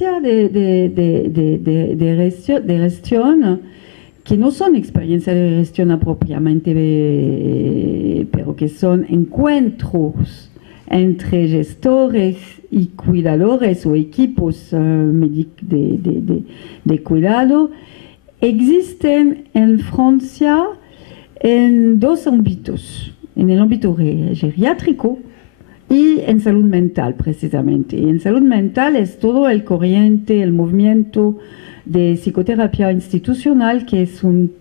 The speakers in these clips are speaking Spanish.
experiencia de gestión que no son experiencias de gestión propiamente, pero que son encuentros entre gestores y cuidadores o equipos de cuidado, existen en Francia en dos ámbitos, en el ámbito geriátrico y en salud mental, precisamente. Y en salud mental es todo el corriente, el movimiento de psicoterapia institucional, que es un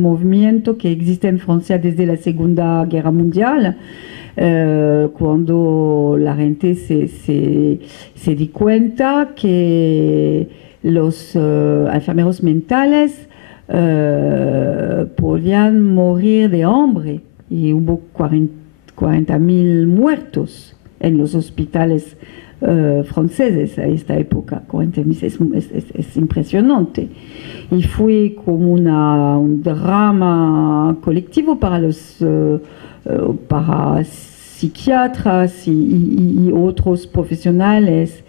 movimiento que existe en Francia desde la Segunda Guerra Mundial, cuando la gente se di cuenta que los enfermeros mentales podían morir de hambre, y hubo 40.000 muertos en los hospitales franceses a esta época. 40.000 es impresionante. Y fue como un drama colectivo para para psiquiatras y otros profesionales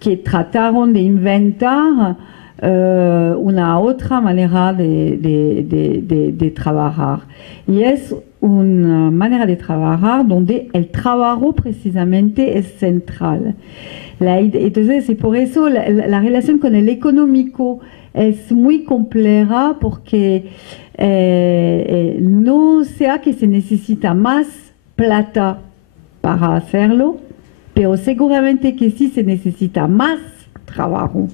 que trataron de inventar una otra manera de trabajar. Y es una manera de trabajar donde el trabajo precisamente es central. Entonces, y por eso la relación con el económico es muy compleja, porque no sea que se necesita más plata para hacerlo, pero seguramente que sí se necesita más trabajo,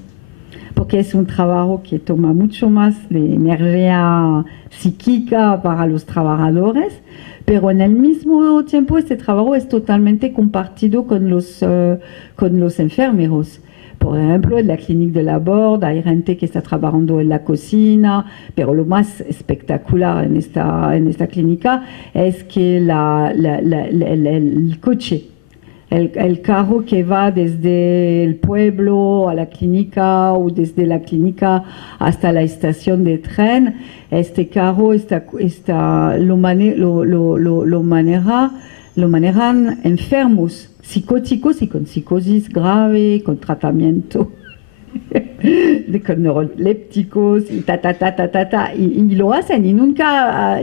porque es un trabajo que toma mucho más de energía psíquica para los trabajadores, pero en el mismo tiempo este trabajo es totalmente compartido con los enfermeros. Por ejemplo, en la clínica de la Borde hay gente que está trabajando en la cocina, pero lo más espectacular en esta clínica es que el coche, el carro que va desde el pueblo a la clínica o desde la clínica hasta la estación de tren, este carro lo manejan enfermos psicóticos y con psicosis grave, con tratamiento con neurolépticos y y lo hacen, y nunca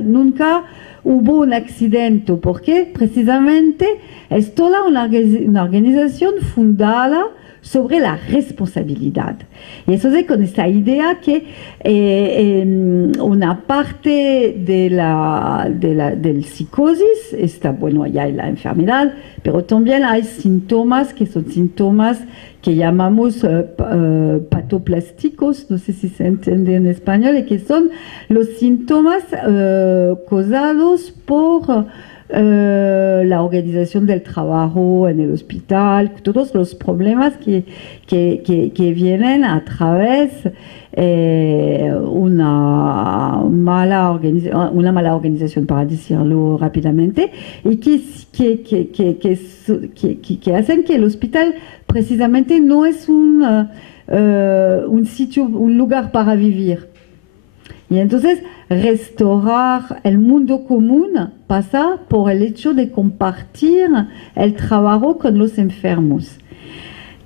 hubo un accidente, porque precisamente es toda una organización fundada sobre la responsabilidad. Y eso es con esta idea que una parte del psicosis está, bueno, ya hay la enfermedad, pero también hay síntomas que son síntomas que llamamos patoplásticos, no sé si se entiende en español, y que son los síntomas causados por la organización del trabajo en el hospital, todos los problemas que vienen a través una mala organización, para decirlo rápidamente, y que hacen que el hospital precisamente no es un sitio, un lugar para vivir. Y entonces, restaurar el mundo común pasa por el hecho de compartir el trabajo con los enfermos.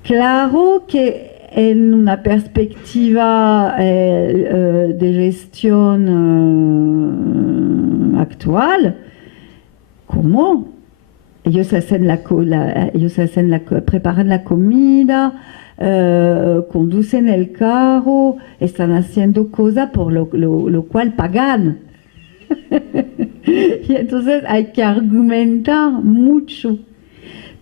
Claro que en una perspectiva de gestión actual, ¿cómo? Ellos preparan la comida, conducen el carro, están haciendo cosas por lo cual pagan. Y entonces hay que argumentar mucho.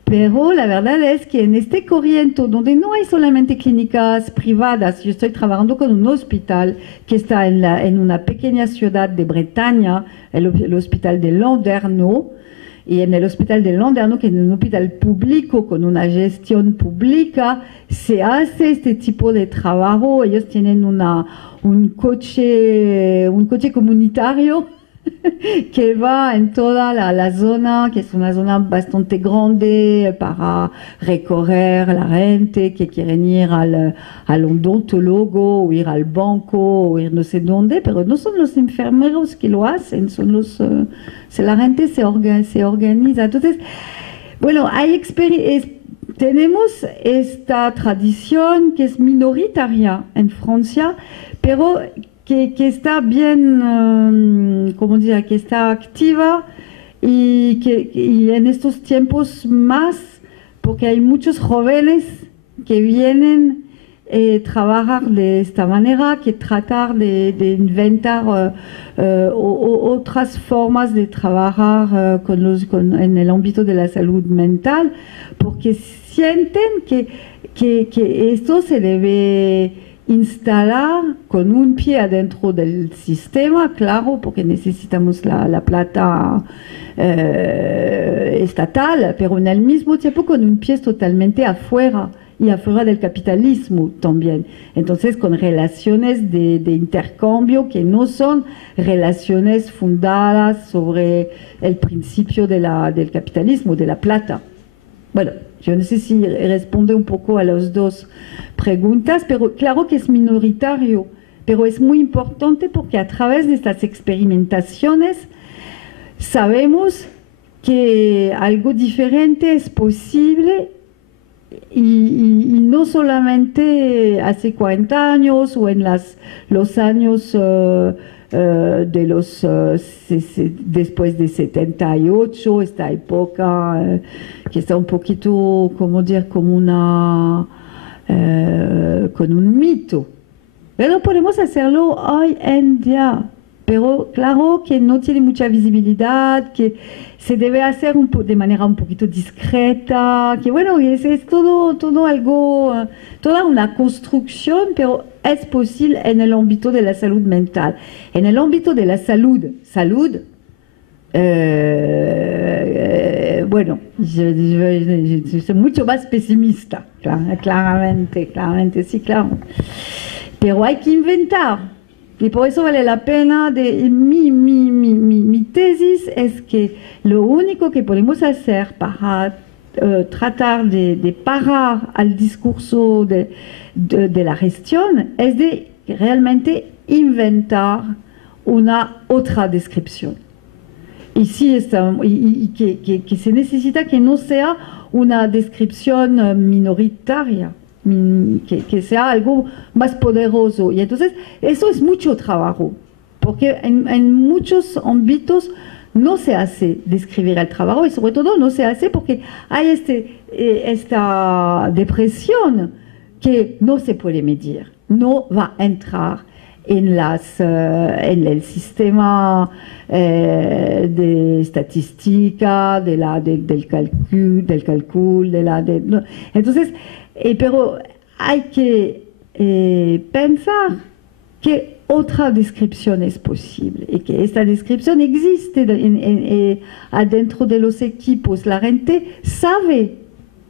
Pero la verdad es que en este corriente, donde no hay solamente clínicas privadas, yo estoy trabajando con un hospital que está en una pequeña ciudad de Bretaña, el hospital de Landerneau. Y en el hospital de Landerneau, que es un hospital público con una gestión pública, se hace este tipo de trabajo. Ellos tienen un coche comunitario que va en toda la zona, que es una zona bastante grande para recorrer la gente que quieren ir al odontólogo o ir al banco o ir no sé dónde, pero no son los enfermeros que lo hacen, son la gente se organiza. Entonces, bueno, hay tenemos esta tradición que es minoritaria en Francia, pero que está bien, ¿cómo decir?, que está activa y en estos tiempos más, porque hay muchos jóvenes que vienen trabajar de esta manera, que tratar de inventar otras formas de trabajar en el ámbito de la salud mental, porque sienten que esto se debe instalar con un pie adentro del sistema, claro, porque necesitamos la plata estatal, pero en el mismo tiempo con un pie totalmente afuera y afuera del capitalismo también. Entonces, con relaciones de intercambio que no son relaciones fundadas sobre el principio del capitalismo, de la plata. Bueno, yo no sé si responde un poco a las dos preguntas, pero claro que es minoritario, pero es muy importante porque a través de estas experimentaciones sabemos que algo diferente es posible y no solamente hace 40 años o en los años de los después de 78, esta época que está un poquito, como decir, como una con un mito. Pero podemos hacerlo hoy en día. Pero claro que no tiene mucha visibilidad, que se debe hacer de manera un poquito discreta, que bueno, es todo algo, toda una construcción, pero es posible en el ámbito de la salud mental. En el ámbito de la salud, bueno, yo soy mucho más pesimista, claramente, sí, claro. Pero hay que inventar. Y por eso vale la pena, mi tesis es que lo único que podemos hacer para tratar de parar al discurso de la gestión es de realmente inventar una otra descripción. Y, sí que se necesita que no sea una descripción minoritaria, que sea algo más poderoso. Y entonces eso es mucho trabajo, porque en muchos ámbitos no se hace describir el trabajo y sobre todo no se hace porque hay esta depresión que no se puede medir, no va a entrar en el sistema de estadística, del cálculo, no. Entonces, pero hay que pensar que otra descripción es posible y que esta descripción existe adentro de los equipos. La gente sabe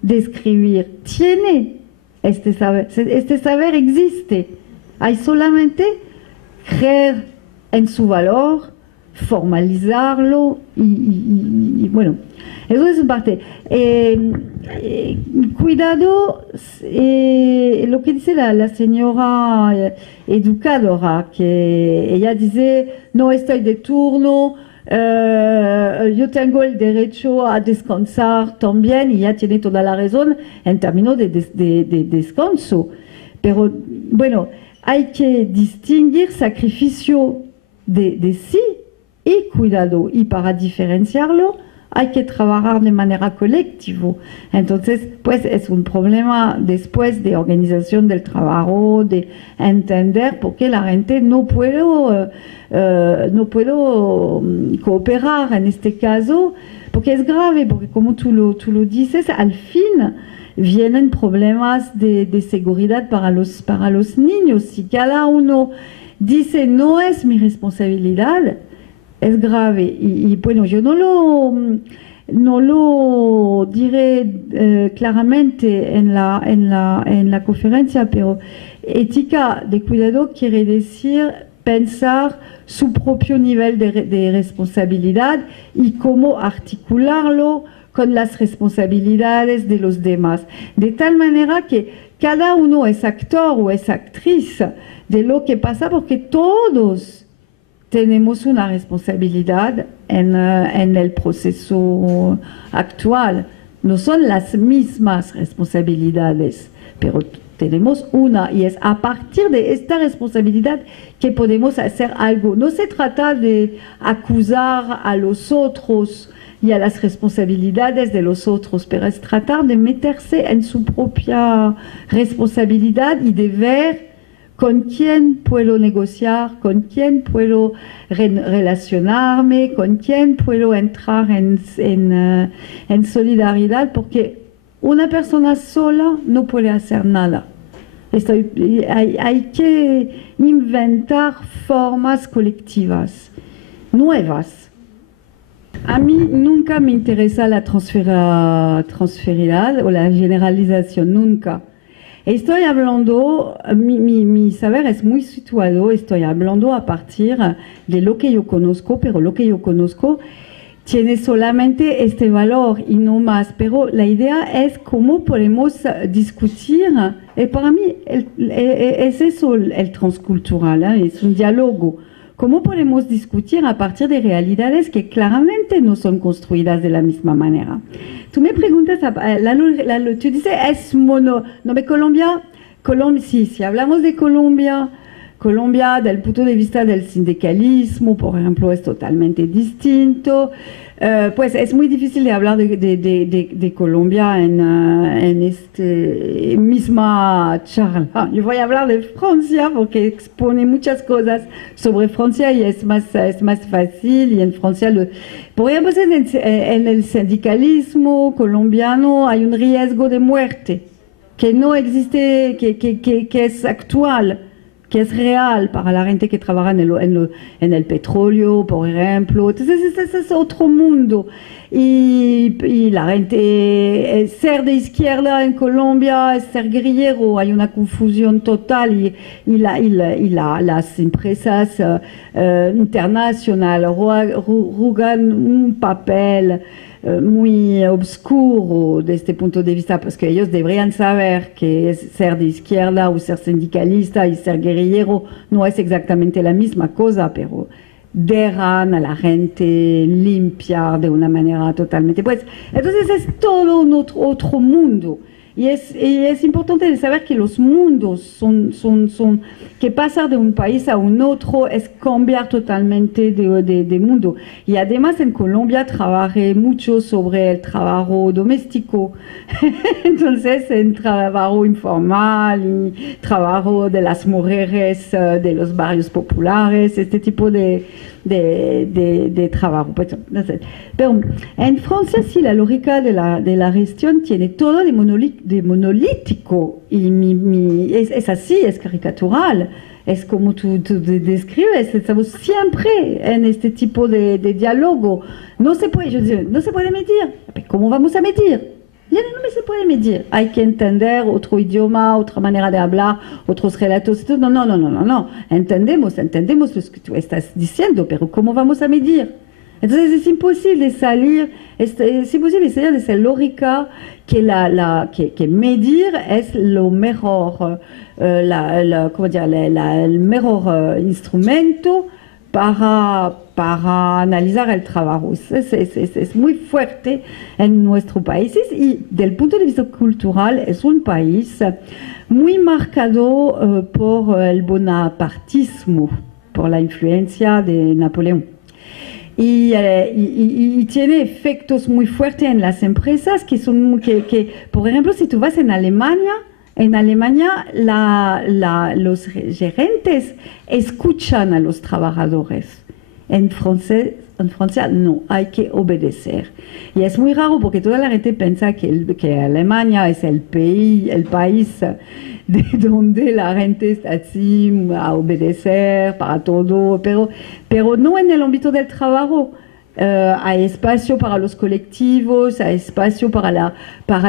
describir, tiene este saber existe. Hay solamente creer en su valor, formalizarlo y bueno, eso es parte. Cuidado, lo que dice la señora educadora, que ella dice, no estoy de turno, yo tengo el derecho a descansar también, y ella tiene toda la razón en términos de descanso. Pero bueno, hay que distinguir sacrificio de sí y cuidado, y para diferenciarlo hay que trabajar de manera colectiva. Entonces, pues es un problema después de organización del trabajo, de entender por qué la gente no puede cooperar en este caso, porque es grave, porque como tú lo dices, al fin vienen problemas de seguridad para los niños. Si cada uno dice no es mi responsabilidad, es grave. Y bueno, yo no lo diré claramente en la conferencia, pero ética de cuidado quiere decir pensar su propio nivel de responsabilidad y cómo articularlo con las responsabilidades de los demás, de tal manera que cada uno es actor o es actriz de lo que pasa, porque todos tenemos una responsabilidad en el proceso actual. no son las mismas responsabilidades, pero tenemos una, y es a partir de esta responsabilidad que podemos hacer algo. No se trata de acusar a los otros y a las responsabilidades de los otros, pero es tratar de meterse en su propia responsabilidad y de ver con quién puedo negociar, con quién puedo relacionarme, con quién puedo entrar en solidaridad, porque una persona sola no puede hacer nada. Hay que inventar formas colectivas, nuevas. A mí nunca me interesa la transferidad o la generalización, nunca. Estoy hablando, mi saber es muy situado, estoy hablando a partir de lo que yo conozco, pero lo que yo conozco tiene solamente este valor y no más. Pero la idea es cómo podemos discutir, y para mí es eso el transcultural, es un diálogo. ¿Cómo podemos discutir a partir de realidades que claramente no son construidas de la misma manera? Tú me preguntas, tú dices, es mono. No, pero Colombia, sí, si hablamos de Colombia, Colombia, del punto de vista del sindicalismo, por ejemplo, es totalmente distinto. Pues es muy difícil de hablar de Colombia en esta misma charla. Yo voy a hablar de Francia porque expone muchas cosas sobre Francia y es más fácil. Y en Francia, por ejemplo, en el sindicalismo colombiano hay un riesgo de muerte que no existe, que es actual, que es real para la gente que trabaja en el petróleo, por ejemplo. Entonces, ese es otro mundo. Y la gente, ser de izquierda en Colombia es ser guerrillero, hay una confusión total y las empresas internacionales juegan un papel muy oscuro desde este punto de vista, porque ellos deberían saber que es ser de izquierda o ser sindicalista y ser guerrillero no es exactamente la misma cosa, pero dejan a la gente limpiar de una manera totalmente. Pues, entonces es todo un otro mundo. Y es importante saber que los mundos que pasar de un país a un otro es cambiar totalmente de mundo. Y además en Colombia trabajé mucho sobre el trabajo doméstico, entonces en trabajo informal y trabajo de las mujeres de los barrios populares, este tipo de trabajo. Pero en Francia sí la lógica de la gestión tiene todo de monolítico y es así, es caricatural, es como tú describes, estamos siempre en este tipo de diálogo. No se puede, yo digo, no se puede medir. ¿Cómo vamos a medir? Ya no se puede medir. Hay que entender otro idioma, otra manera de hablar, otros relatos. No. Entendemos lo que tú estás diciendo, pero ¿cómo vamos a medir? Entonces es imposible salir de esa lógica que medir es lo mejor, el mejor instrumento para analizar el trabajo. Es muy fuerte en nuestro país y del punto de vista cultural es un país muy marcado por el bonapartismo, por la influencia de Napoleón. Y tiene efectos muy fuertes en las empresas por ejemplo, si tú vas en Alemania, los gerentes escuchan a los trabajadores. En Francia no, hay que obedecer. Y es muy raro porque toda la gente piensa que Alemania es el país de donde la gente está así a obedecer para todo, pero no en el ámbito del trabajo. Hay espacio para los colectivos, hay espacio para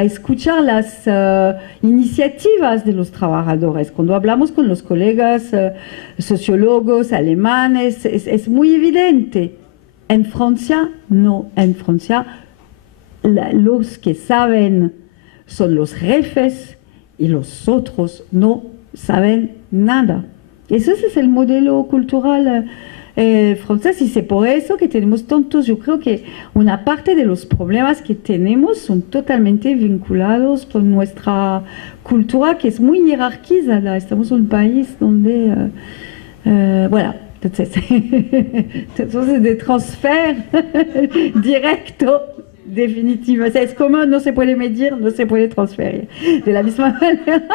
escuchar las iniciativas de los trabajadores. Cuando hablamos con los colegas sociólogos alemanes, es muy evidente. En Francia, no. En Francia, los que saben son los jefes y los otros no saben nada. Ese es el modelo cultural francés, y es por eso que tenemos tantos, yo creo que una parte de los problemas que tenemos son totalmente vinculados con nuestra cultura, que es muy jerarquizada. Estamos en un país donde, voilà, entonces de transfer directo, definitivo. Es como no se puede medir, no se puede transferir de la misma manera,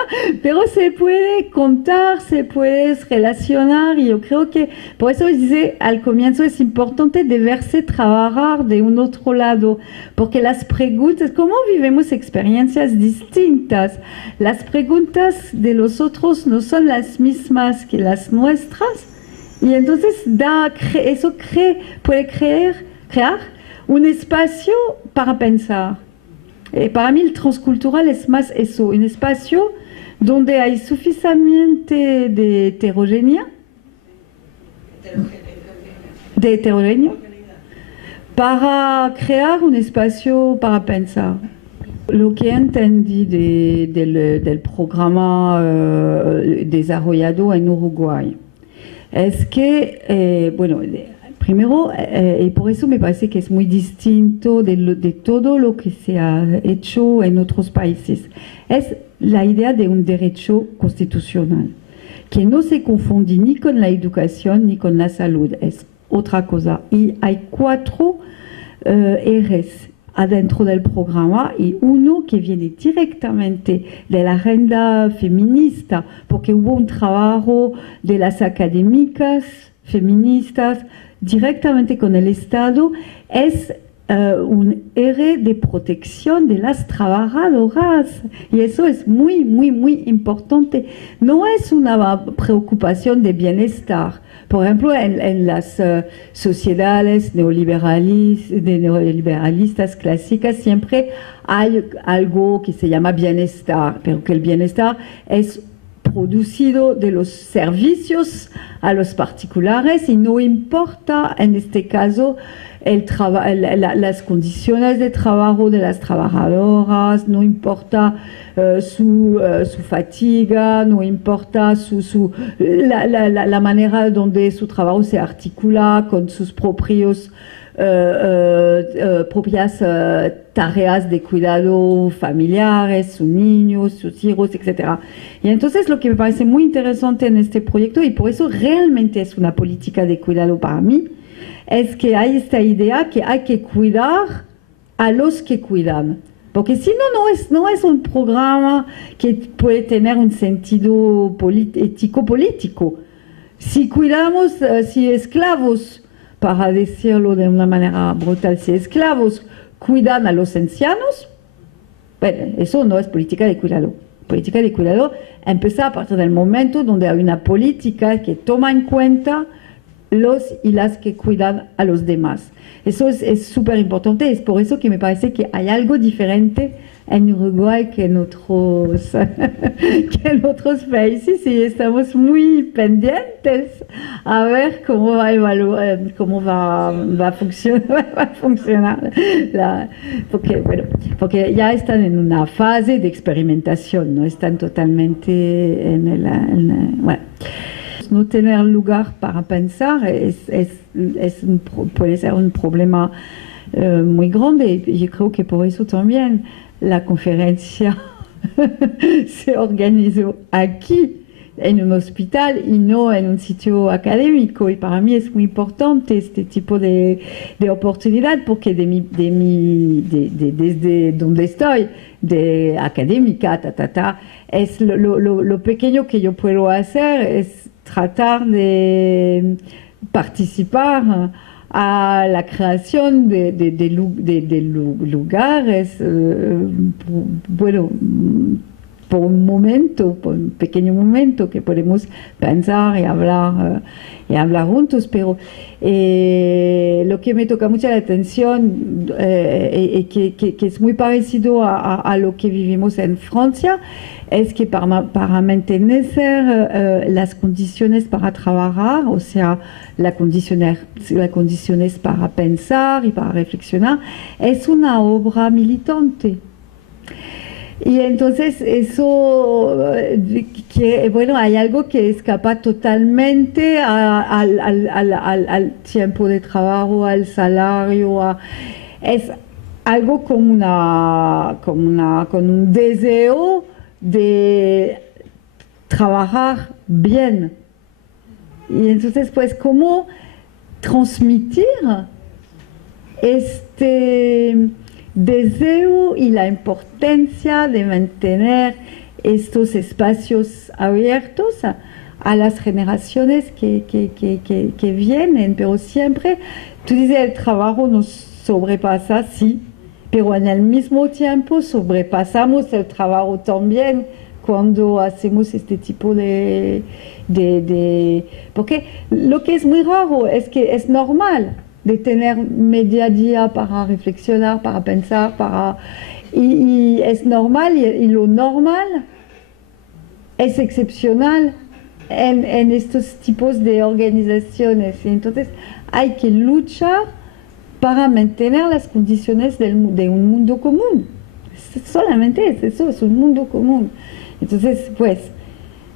pero se puede contar, se puede relacionar, y yo creo que por eso dice al comienzo es importante deberse trabajar de un otro lado, porque las preguntas, como vivimos experiencias distintas, las preguntas de los otros no son las mismas que las nuestras, y entonces eso puede crear un espacio para pensar. Para mí el transcultural es más eso, un espacio donde hay suficientemente de heterogeneidad, para crear un espacio para pensar. Lo que entendí del programa desarrollado en Uruguay es que, bueno, primero, y por eso me parece que es muy distinto de todo lo que se ha hecho en otros países, es la idea de un derecho constitucional, que no se confunde ni con la educación ni con la salud, es otra cosa. Y hay 4 ejes adentro del programa, y uno que viene directamente de la agenda feminista, porque hubo un trabajo de las académicas feministas directamente con el Estado, es un eje de protección de las trabajadoras, y eso es muy, muy, muy importante. No es una preocupación de bienestar. Por ejemplo, en las sociedades neoliberalistas clásicas siempre hay algo que se llama bienestar, pero que el bienestar es producido de los servicios a los particulares, y no importa en este caso las condiciones de trabajo de las trabajadoras, no importa su fatiga, no importa la manera donde su trabajo se articula con sus propias tareas de cuidado familiares, sus niños, sus hijos, etc. Y entonces lo que me parece muy interesante en este proyecto, y por eso realmente es una política de cuidado para mí, es que hay esta idea que hay que cuidar a los que cuidan. Porque si no es un programa que puede tener un sentido ético-político. Si cuidamos, si esclavos, para decirlo de una manera brutal, si esclavos cuidan a los ancianos, bueno, eso no es política de cuidado. Política de cuidado empieza a partir del momento donde hay una política que toma en cuenta los y las que cuidan a los demás. Eso es súper importante, es por eso que me parece que hay algo diferente en Uruguay que en otros países, y estamos muy pendientes a ver cómo va a evaluar, cómo va a funcionar porque ya están en una fase de experimentación, no están totalmente bueno. No tener lugar para pensar puede ser un problema muy grande, y yo creo que por eso también la conferencia se organizó aquí en un hospital y no en un sitio académico, y para mí es muy importante este tipo de oportunidad, porque desde donde estoy, de académica, es lo pequeño que yo puedo hacer es tratar de participar a la creación de lugares, bueno, por un pequeño momento que podemos pensar y hablar juntos, pero lo que me toca mucho la atención que es muy parecido a lo que vivimos en Francia, es que para mantener las condiciones para trabajar, o sea, las condiciones para pensar y para reflexionar, es una obra militante. Y entonces eso, bueno, hay algo que escapa totalmente al tiempo de trabajo, al salario, es algo con un deseo de trabajar bien. Y entonces, pues, ¿cómo transmitir este deseo y la importancia de mantener estos espacios abiertos a las generaciones que vienen? Pero siempre, tú dices, el trabajo nos sobrepasa, sí, pero en el mismo tiempo sobrepasamos el trabajo también cuando hacemos este tipo Porque lo que es muy raro es que es normal de tener media día para reflexionar, para pensar, y es normal, y lo normal es excepcional en estos tipos de organizaciones. Y entonces hay que luchar para mantener las condiciones de un mundo común. Solamente es eso, es un mundo común. Entonces, pues,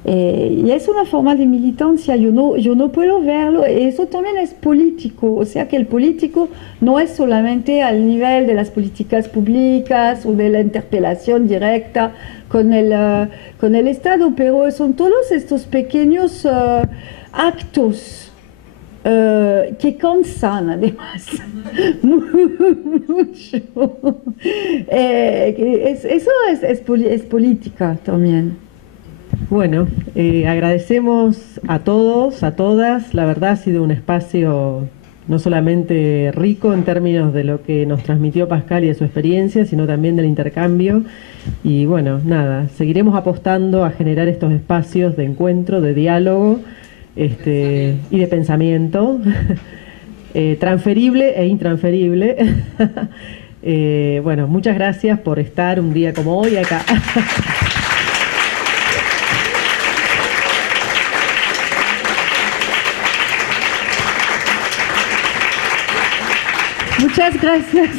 y es una forma de militancia, yo no puedo verlo, eso también es político, o sea que el político no es solamente al nivel de las políticas públicas o de la interpelación directa con el Estado, pero son todos estos pequeños actos que cansan además mucho. Eso es política también. Bueno, agradecemos a todos, a todas. La verdad ha sido un espacio no solamente rico en términos de lo que nos transmitió Pascal y de su experiencia, sino también del intercambio. Y bueno, nada, seguiremos apostando a generar estos espacios de encuentro, de diálogo y de pensamiento, transferible e intransferible. Bueno, muchas gracias por estar un día como hoy acá. Muchas gracias.